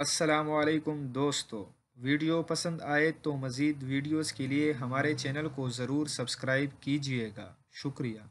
अस्सलामुअलैकुम दोस्तों। वीडियो पसंद आए तो मज़ीद वीडियोज़ के लिए हमारे चैनल को ज़रूर सब्सक्राइब कीजिएगा। शुक्रिया।